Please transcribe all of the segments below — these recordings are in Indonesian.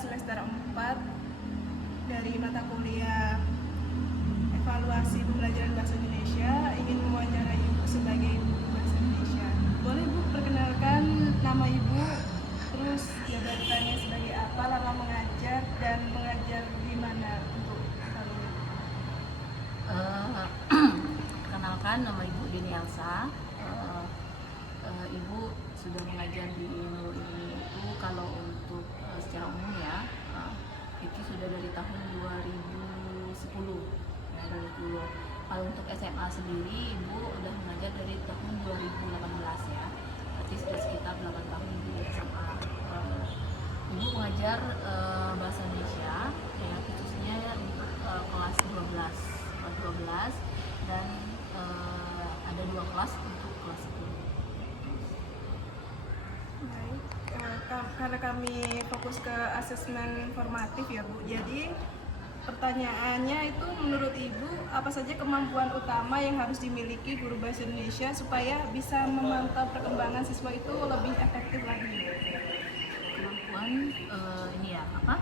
semester 4 dari mata kuliah evaluasi pembelajaran bahasa Indonesia, ingin mewawancarai Ibu sebagai guru bahasa Indonesia. Boleh Bu perkenalkan nama Ibu, terus jabatannya sebagai apa, lama mengajar, dan mengajar di mana untuk hal ini? Kenalkan, nama Ibu Dini Elsa. Ibu sudah mengajar di Nurul ini itu kalau untuk secara umum ya, itu sudah dari tahun 2010 ya, 2010. Kalau untuk SMA sendiri Ibu udah mengajar dari tahun 2018 ya, berarti sudah sekitar 8 tahun Ibu di SMA. Ibu mengajar bahasa Indonesia ya, khususnya untuk kelas 12 dan ada 2 kelas untuk kelas 10. Baik, karena kami fokus ke asesmen formatif ya Bu, jadi pertanyaannya itu menurut Ibu apa saja kemampuan utama yang harus dimiliki guru bahasa Indonesia supaya bisa memantau perkembangan siswa itu lebih efektif lagi? Kemampuan ini ya apa?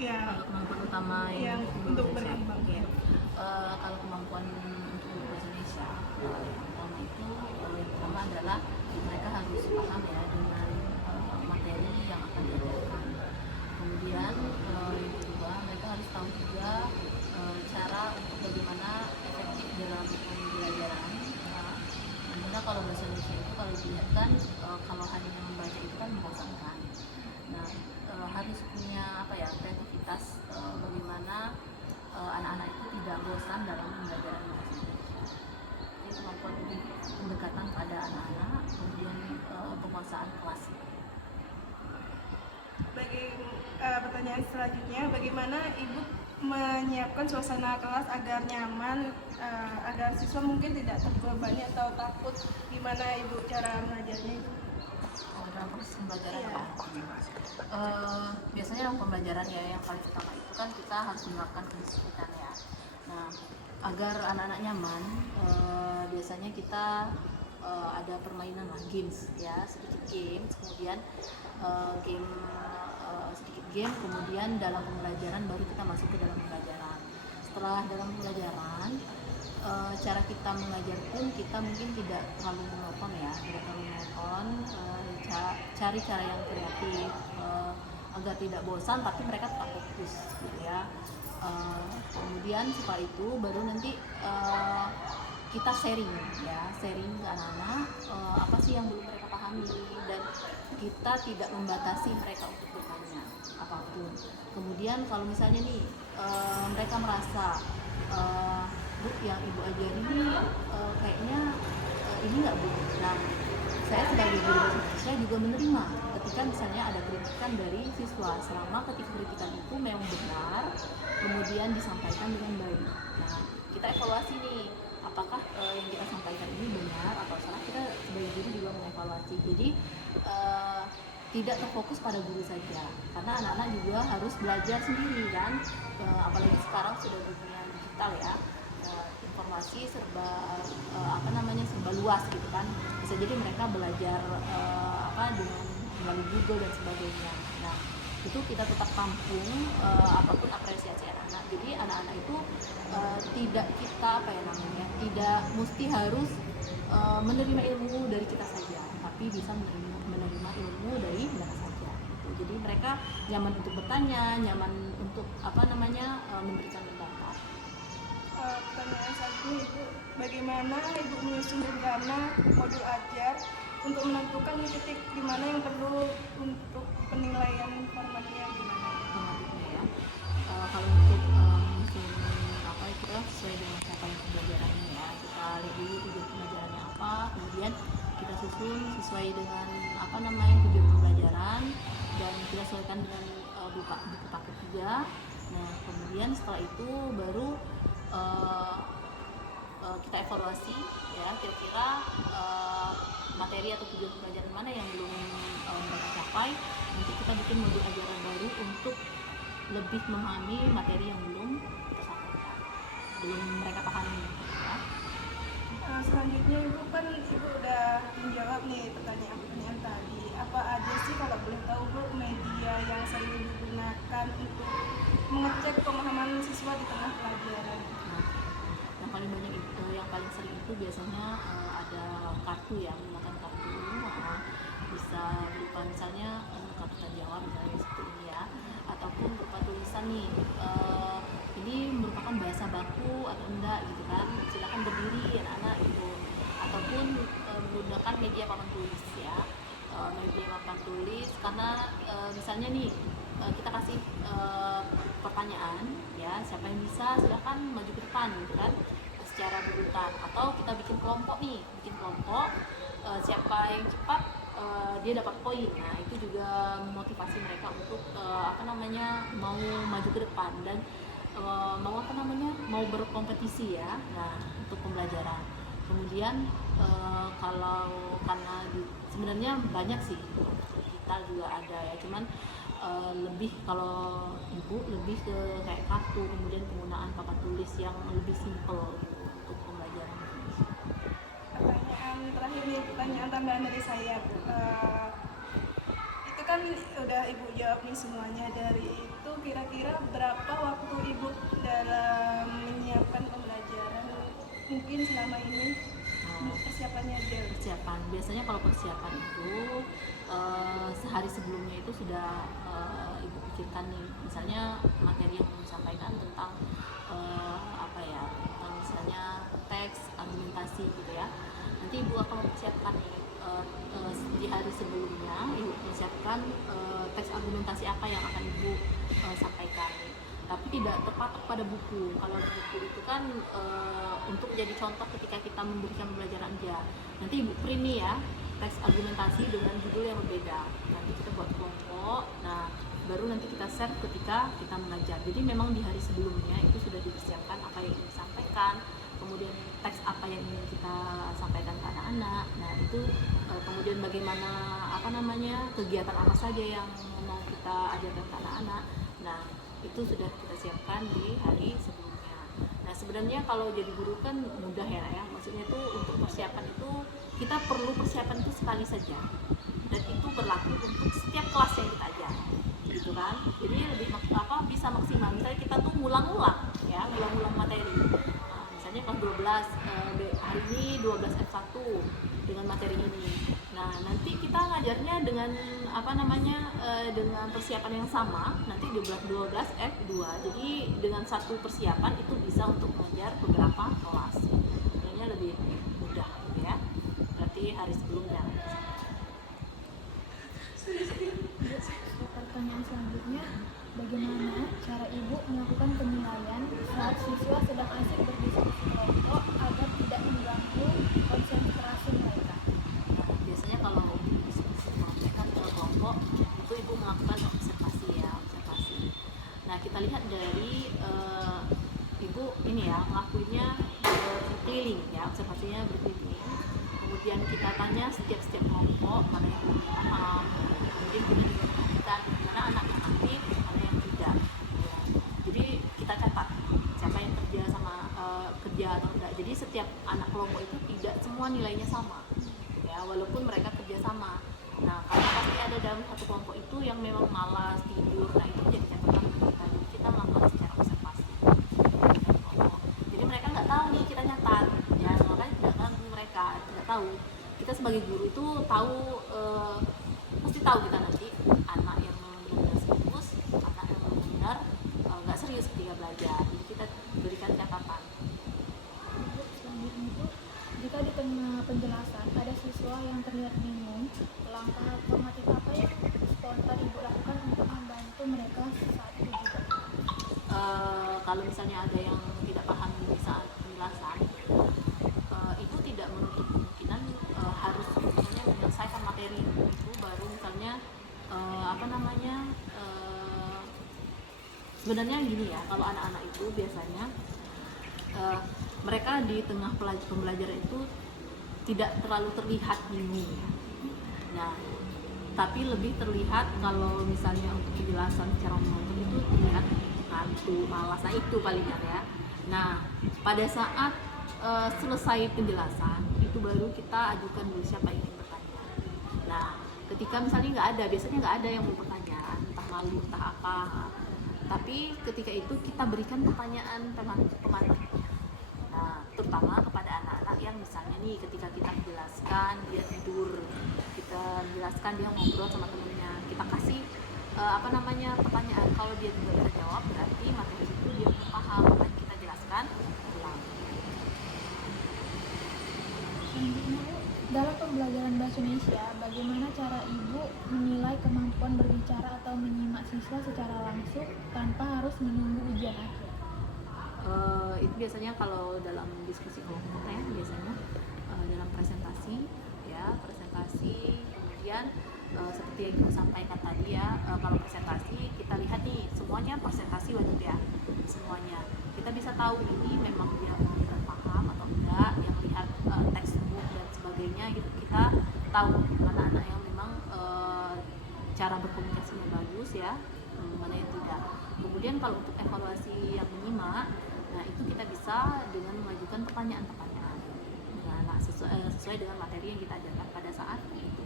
Ya, Kemampuan utama yang untuk berkembang. Oke. Kalau kemampuan untuk guru bahasa Indonesia, yang pertama itu yang pertama adalah mereka harus paham ya dengan materi yang akan diajarkan. Kemudian yang kedua, mereka harus tahu juga cara untuk bagaimana efektif dalam pembelajaran. Karena kalau bahasa Indonesia itu kalau dilihat kan kalau hanya membaca itu kan membosankan. Nah, harus punya apa ya, kreativitas bagaimana anak-anak itu tidak bosan dalam pembelajaran bahasa Indonesia. Jadi kemampuan pendekatan pada anak-anak, kemudian penguasaan kelas. Pertanyaan selanjutnya, bagaimana Ibu menyiapkan suasana kelas agar nyaman, agar siswa mungkin tidak terbebani atau takut? Gimana Ibu cara mengajarnya itu? Dalam proses pembelajaran Iya. ya. Biasanya dalam pembelajaran ya yang paling utama itu kan kita harus menerapkan kedisiplinan ya. Nah, agar anak-anak nyaman, biasanya kita ada permainan lah, games ya, sedikit games, kemudian sedikit game, kemudian dalam pembelajaran baru kita masuk ke dalam pembelajaran. Setelah dalam pembelajaran, cara kita mengajar pun kita mungkin tidak terlalu monoton ya, cari cara yang kreatif agar tidak bosan tapi mereka tetap fokus gitu ya. Kemudian setelah itu baru nanti kita sharing ke anak-anak apa sih yang belum mereka pahami, dan kita tidak membatasi mereka untuk bertanya apapun. Kemudian kalau misalnya nih mereka merasa Bu, yang Ibu ajari ini kayaknya ini nggak Bu. Nah, saya sebagai guru bahasa Indonesia juga menerima ketika misalnya ada kritikan dari siswa, selama ketika kritikan itu memang benar, kemudian disampaikan dengan baik. Nah, kita evaluasi nih, apakah yang kita sampaikan ini benar atau salah. Kita sebagai guru juga mengevaluasi. Jadi tidak terfokus pada guru saja, karena anak-anak juga harus belajar sendiri kan, apalagi sekarang sudah dunia digital ya. Informasi serba serba luas gitu kan, bisa jadi mereka belajar dengan melalui Google dan sebagainya. Nah, itu kita tetap tampung apapun apresiasi anak-anak. Jadi anak-anak itu tidak kita tidak mesti harus menerima ilmu dari kita saja, tapi bisa menerima ilmu dari mana saja gitu. Jadi mereka nyaman untuk bertanya, nyaman untuk memberikan pendapat. Pertanyaan selanjutnya Ibu, bagaimana Ibu menyusun rencana modul ajar untuk menentukan titik di mana yang perlu untuk penilaian formatnya gimana? Ya. Kalau untuk kita sesuai dengan capaian pembelajarannya ya, kita lihat dulu tujuan pembelajarannya apa, kemudian kita susun sesuai dengan tujuan pembelajaran, dan kita sesuaikan dengan buku paket juga. Nah, kemudian setelah itu baru kita evaluasi ya, kira-kira materi atau tujuan pembelajaran mana yang belum mereka capai. Nanti kita bikin modul ajaran baru untuk lebih memahami materi yang belum kita sampaikan, belum mereka pahami ya. Selanjutnya Ibu udah menjawab nih pertanyaan tadi. Apa aja sih kalau boleh tahu Bu media yang sering digunakan digunakan untuk mengecek pemahaman siswa di tengah pelajaran? Nah, yang paling sering itu biasanya ada kartu ya, menggunakan kartu, bisa berupa misalnya kartu tanda misalnya seperti ini ya, ataupun berupa tulisan nih, ini merupakan bahasa baku atau enggak gitu kan, silakan berdiri anak-anak gitu, ataupun menggunakan media papan tulis ya, media papan tulis karena misalnya nih kita kasih pertanyaan ya, siapa yang bisa silahkan maju ke depan gitu kan, secara berurutan, atau kita bikin kelompok siapa yang cepat dia dapat poin. Nah itu juga memotivasi mereka untuk mau maju ke depan dan mau berkompetisi ya. Nah untuk pembelajaran kemudian sebenarnya banyak sih, kita juga ada ya, cuman lebih kalau ibu lebih ke kayak kartu, kemudian penggunaan papan tulis yang lebih simple gitu, untuk pembelajaran. Pertanyaan terakhir nih, pertanyaan tambahan dari saya, Bu. Itu kan udah Ibu jawab nih semuanya. Dari itu kira-kira berapa waktu Ibu dalam menyiapkan pembelajaran mungkin selama ini? Persiapannya aja. Persiapan biasanya kalau persiapan itu sehari sebelumnya itu sudah ibu pikirkan nih, misalnya materi yang mau disampaikan tentang tentang misalnya teks argumentasi gitu ya, nanti ibu akan mempersiapkan nih di hari sebelumnya ibu persiapkan teks argumentasi apa yang akan ibu sampaikan, tapi tidak terpatok pada buku. Kalau buku itu kan untuk jadi contoh ketika kita memberikan pembelajaran aja. Nanti ibu print nih ya teks argumentasi dengan judul yang berbeda. Nanti kita buat kelompok. Nah baru nanti kita share ketika kita mengajar. Jadi memang di hari sebelumnya itu sudah dipersiapkan apa yang ingin disampaikan, kemudian teks apa yang ingin kita sampaikan ke anak-anak. Nah itu kemudian bagaimana kegiatan apa saja yang mau kita ajarkan ke anak-anak. Nah itu sudah kita siapkan di hari sebelumnya. Nah sebenarnya kalau jadi guru kan mudah ya, maksudnya itu untuk persiapan itu kita perlu persiapan itu sekali saja, dan itu berlaku untuk setiap kelas yang kita ajar gitu kan. Jadi lebih bisa maksimal, misalnya kita tuh ngulang-ngulang materi. Nah, misalnya kelas 12 hari ini 12 F1 dengan materi ini. Nah nanti kita ngajarnya dengan dengan persiapan yang sama nanti di 12 F2. Jadi dengan satu persiapan itu bisa untuk mengajar beberapa kelas. Sebenarnya lebih mudah gitu ya. Berarti hari sebelumnya. Pertanyaan selanjutnya, bagaimana cara ibu melakukan penilaian saat siswa sedang asik berdiskusi kelompok agar tidak mengganggu konsentrasi mereka? Biasanya kalau diskusi kelompok itu ibu melakukan observasi. Nah kita lihat dari ibu ini ya ngelakuinnya berkeliling ya, observasinya berkeliling. Kemudian kita tanya setiap kelompok mana yang lebih paham. Kemudian kita juga perhatikan mana anak yang aktif, mana yang tidak. Ya. Jadi kita catat siapa yang kerja atau enggak. Jadi setiap anak kelompok itu tidak semua nilainya sama. Ya, walaupun mereka kerja sama. Nah, karena pasti ada dalam satu kelompok itu yang memang malas tidur. Nah, itu jadi catatan kita. Jadi kita melakukan secara observasi. Jadi mereka nggak tahu nih kita nyatat. Ya, makanya tidak ganggu mereka, tidak tahu. Kita sebagai guru itu pasti tahu kita nanti anak yang benar-benar serius, anak yang benar-benar nggak serius ketika belajar. Jadi kita berikan catatan. Selanjutnya itu, jika di tengah penjelasan ada siswa yang terlihat bingung, langkah formatif apa yang spontan ibu lakukan untuk membantu mereka saat itu juga? Kalau misalnya ada yang tidak paham di saat penjelasan, itu tidak menutup kemungkinan harus misalnya menyelesaikan materi itu baru misalnya sebenarnya gini ya, kalau anak-anak itu biasanya mereka di tengah pembelajaran itu tidak terlalu terlihat bingung. Nah, tapi lebih terlihat kalau misalnya untuk penjelasan secara menonton itu terlihat ngantuk, malas. Nah itu palingan ya. Nah pada saat selesai penjelasan itu baru kita ajukan dulu siapa yang ingin bertanya. Nah ketika misalnya biasanya nggak ada yang mau bertanya, entah malu entah apa. Tapi ketika itu kita berikan pertanyaan pemantik. Nah, terutama kepada anak-anak yang misalnya nih ketika kita menjelaskan dia tidur, kita menjelaskan dia ngobrol sama temennya, kita kasih pertanyaan. Kalau dia tidak bisa jawab berarti materi itu dia belum paham, dan kita jelaskan ulang. Selanjutnya, Bu, dalam pembelajaran bahasa Indonesia, bagaimana cara Ibu menilai kemampuan berbicara atau menyimak siswa secara langsung tanpa harus menunggu ujian akhir? Itu biasanya kalau dalam diskusi kelompok ya, biasanya dalam presentasi, kemudian seperti yang kita sampaikan tadi ya, kalau presentasi kita lihat nih semuanya presentasi wajib ya, semuanya kita bisa tahu ini memang dia benar paham atau enggak, yang lihat textbook dan sebagainya gitu, kita tahu mana anak yang memang cara berkomunikasinya bagus ya, mana yang tidak. Kemudian kalau untuk evaluasi yang menyimak, nah itu kita bisa dengan mengajukan pertanyaan-pertanyaan sesuai dengan materi yang kita ajarkan pada saat itu.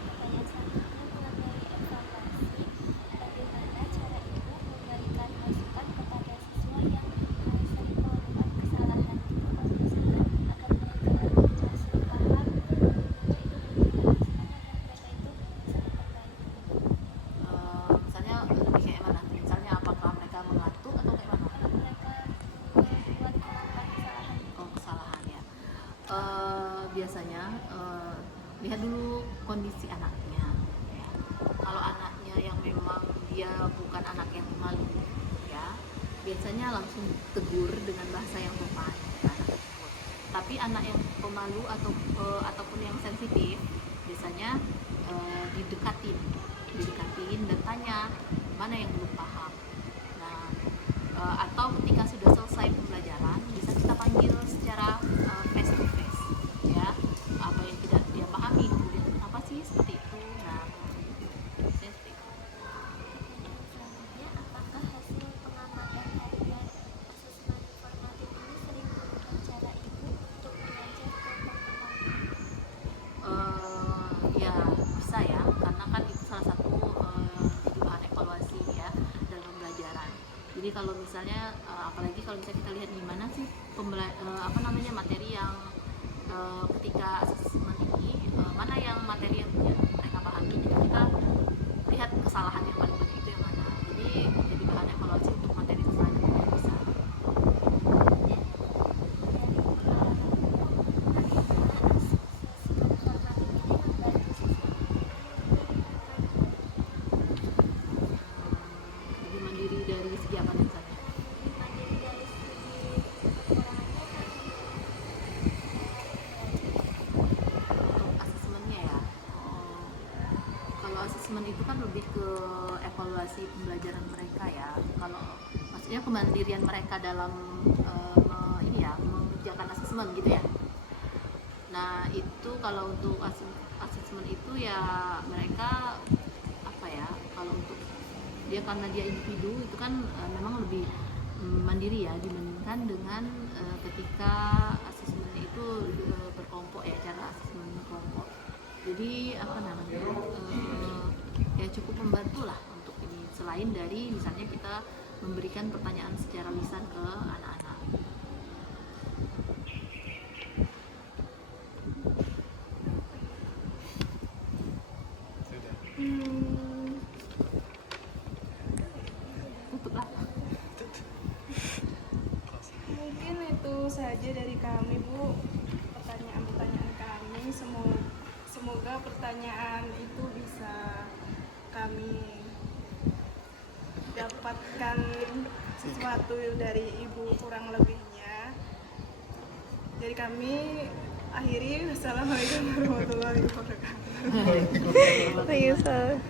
Pertanyaan selanjutnya mengenai evaluasi. Bagaimana cara Ibu memberikan masukan kepada siswa yang sering melakukan kesalahan agar mereka masih paham Misalnya lebih kayak mana? Misalnya apakah mereka mengantuk atau kayak mana? kalau mereka membuat melakukan kesalahan. Kesalahan ya. Biasanya lihat dulu kondisi anaknya ya. Kalau anaknya yang memang dia bukan anak yang pemalu ya, biasanya langsung tegur dengan bahasa yang sopan ke anak tersebut. Tapi anak yang pemalu ataupun yang sensitif, biasanya didekatin dan tanya mana yang belum paham. Nah, atau ketika sudah selesai pembelajaran bisa kita panggil secara face to face ya, apa yang tidak dia pahami, kemudian kenapa sih seperti itu. Nah, biasanya seperti itu. Selanjutnya, apakah hasil pengamatan harian asesmen formatif ini sering berubah cara Ibu untuk mengajar kelompok-kelompok? Ya bisa ya, karena kan itu salah satu jadi bahan evaluasi ya dalam pembelajaran. Jadi kalau misalnya apalagi kalau misalnya kita lihat gimana sih materi yang ketika asesmen ini mana yang materi yang mereka pahami, jadi kita lihat kesalahan yang paling banyak itu yang mana, jadi bahan evaluasi untuk materi selanjutnya bisa. Lebih mandiri dari segi apa misalnya? Untuk asesmennya ya, kalau asesmen itu kan lebih ke evaluasi pembelajaran mereka ya. Kalau maksudnya kemandirian mereka dalam mengerjakan asesmen gitu ya. Nah itu kalau untuk asesmen itu ya mereka kalau untuk dia karena dia individu itu kan memang lebih mandiri ya dibandingkan dengan ketika asesmennya itu berkelompok ya, cara asesmen kelompok. Jadi ya cukup membantu lah untuk ini, selain dari misalnya kita memberikan pertanyaan secara lisan ke anak-anak. Tutuplah. Mungkin itu saja dari kami, Bu, pertanyaan-pertanyaan kami. Semoga pertanyaan itu bisa kami dapatkan sesuatu dari Ibu kurang lebihnya. Jadi kami akhiri. Wassalamualaikum warahmatullahi wabarakatuh. Thank you, sir.